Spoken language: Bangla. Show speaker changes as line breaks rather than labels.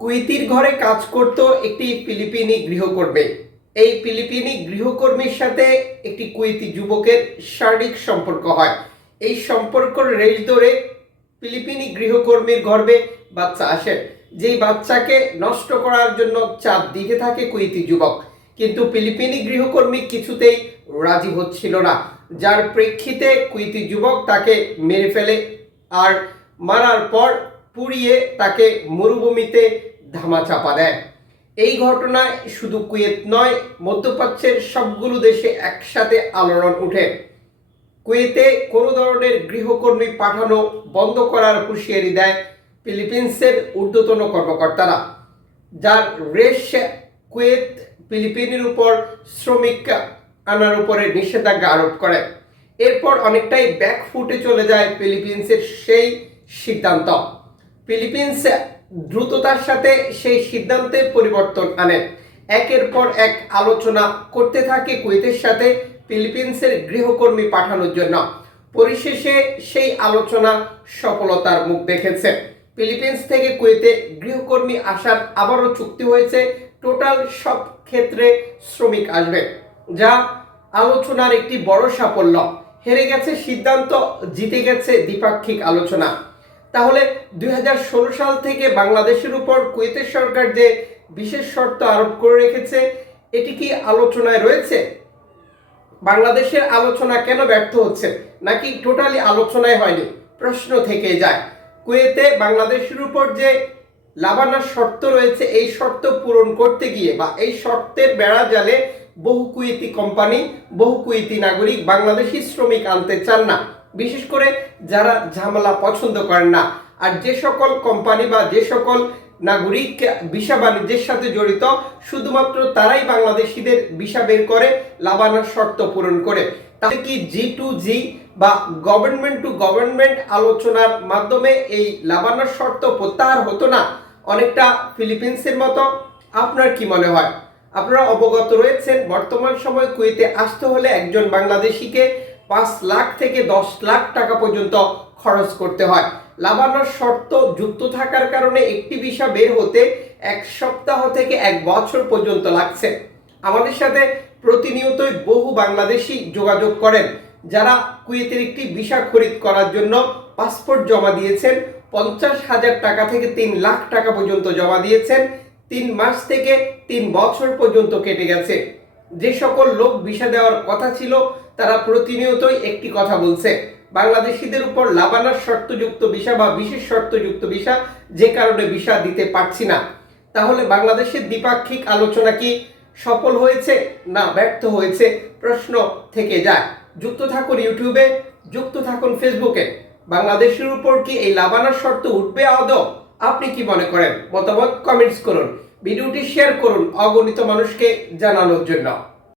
কুইতির ঘরে কাজ করত একটি ফিলিপিনি গৃহকর্মী। এই ফিলিপিনি গৃহকর্মীর সাথে একটি কুইতি যুবকের শারীরিক সম্পর্ক হয়। এই সম্পর্কর রেশ ধরে ফিলিপিনি গৃহকর্মীর গর্ভে বাচ্চা আসে, যেই বাচ্চাকে নষ্ট করার জন্য চাপ দিতে থাকে কুইতি যুবক। কিন্তু ফিলিপিনি গৃহকর্মী কিছুতেই রাজি হচ্ছিল না। যার প্রেক্ষিতে কুইতি যুবক তাকে মেরে ফেলে আর মারার পর পুড়িয়ে তাকে মরুভূমিতে ধামাচাপা দেয়। এই ঘটনায় শুধু কুয়েত নয়, মধ্যপ্রাচ্যের সবগুলো দেশে একসাথে আলোড়ন উঠে কুয়েতে কোনো ধরনের গৃহকর্মী পাঠানো বন্ধ করার হুঁশিয়ারি দেয় ফিলিপিন্সের ঊর্ধ্বতন কর্মকর্তারা। যার রেশ কুয়েত ফিলিপিনের উপর শ্রমিক আনার উপরে নিষেধাজ্ঞা আরোপ করে। এরপর অনেকটাই ব্যাক ফুটে চলে যায় ফিলিপিন্সের সেই সিদ্ধান্ত। ফিলিপিন্স দ্রুততার সাথে সেই সিদ্ধান্তে পরিবর্তন আনে। একের পর এক আলোচনা করতে থাকে কুয়েতের সাথে ফিলিপিন্সের গৃহকর্মী পাঠানোর জন্য। পরিশেষে সেই আলোচনা সফলতার মুখ দেখেছে। ফিলিপিন্স থেকে কুয়েতে গৃহকর্মী আসার আবারও চুক্তি হয়েছে। টোটাল সব ক্ষেত্রে শ্রমিক আসবে, যা আলোচনার একটি বড় সাফল্য। হেরে গেছে সিদ্ধান্ত, জিতে গেছে দ্বিপাক্ষিক আলোচনা। তাহলে দুই হাজার ষোলো সাল থেকে বাংলাদেশের উপর কুয়েতের সরকার যে বিশেষ শর্ত আরোপ করে রেখেছে, এটি কি আলোচনায় রয়েছে? বাংলাদেশের আলোচনা কেন ব্যর্থ হচ্ছে? নাকি টোটালি আলোচনায় হয়নি? প্রশ্ন থেকে যায়। কুয়েতে বাংলাদেশের উপর যে লাভানার শর্ত রয়েছে, এই শর্ত পূরণ করতে গিয়ে বা এই শর্তের বেড়া জালে বহু কুয়েতি কোম্পানি, বহু কুয়েতি নাগরিক বাংলাদেশি শ্রমিক আনতে চান না। বিশেষ করে যারা ঝামেলা পছন্দ করেন না। আর যে সকল কোম্পানি বা যে সকল নাগরিক ভিসা বাণিজ্যের সাথে জড়িত, শুধুমাত্র তারাই বাংলাদেশিদের ভিসা বের করে লাভানার শর্ত পূরণ করে। তাহলে কি জি টু জি বা গভর্নমেন্ট টু গভর্নমেন্ট আলোচনার মাধ্যমে এই লাভানোর শর্ত প্রত্যাহার হতো না? অনেকটা ফিলিপিন্সের মতো। আপনার কি মনে হয়? আপনারা অবগত রয়েছেন, বর্তমান সময় কুয়েতে আসতে হলে একজন বাংলাদেশিকে পাঁচ লাখ থেকে দশ লাখ টাকা পর্যন্ত খরচ করতে হয়। লাভানোর শর্ত যুক্ত থাকার কারণে একটি ভিসা বের হতে এক সপ্তাহ থেকে এক বছর পর্যন্ত লাগছে। আমাদের সাথে প্রতিনিয়তই বহু বাংলাদেশি যোগাযোগ করেন, যারা কুয়েতের একটি ভিসা খরিদ করার জন্য পাসপোর্ট জমা দিয়েছেন, পঞ্চাশ হাজার টাকা থেকে তিন লাখ টাকা পর্যন্ত জমা দিয়েছেন, তিন মাস থেকে তিন বছর পর্যন্ত কেটে গেছে। যে সকল লোক ভিসা দেওয়ার কথা ছিল তারা প্রতিনিয়তই একটি কথা বলছে। বাংলাদেশিদের উপর লাভানার শর্তযুক্ত ভিসা বা বিশেষ শর্তযুক্ত ভিসা যে কারণে ভিসা দিতে পারছি না। তাহলে বাংলাদেশের দ্বিপাক্ষিক আলোচনা কি সফল হয়েছে না ব্যর্থ হয়েছে প্রশ্ন থেকে যায়। যুক্ত থাকুন ইউটিউবে, যুক্ত থাকুন ফেসবুকে। বাংলাদেশের উপর কি এই লাভানার শর্ত উঠবে আদৌ? আপনি কি মনে করেন? মতামত কমেন্টস করুন। ভিডিওটি শেয়ার করুন অগণিত মানুষকে জানানোর জন্য।